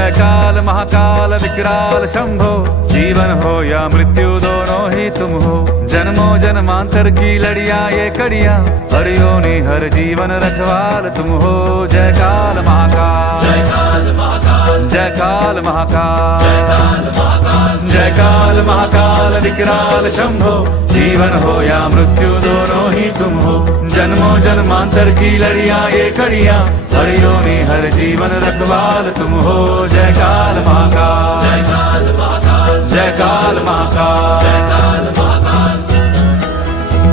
जय काल महाकाल विकराल शंभो, जीवन हो या मृत्यु दोनों ही तुम हो। जन्मों जन्मांतर की लड़ियां ये कड़ियां, हर योनि हर जीवन रखवाल तुम हो। जय काल महाकाल, जय काल महाकाल, जय काल महाकाल, जय काल महाकाल, जय काल महाकाल विकराल शंभो, जीवन हो या मृत्यु दोनों ही तुम हो। जन्मों जन्मांतर की लड़ियां ये कड़ियां, हर योनि हर जीवन रखवाल तुम हो। जय काल महाकाल, जय काल महाकाल, जय काल महाकाल, जय काल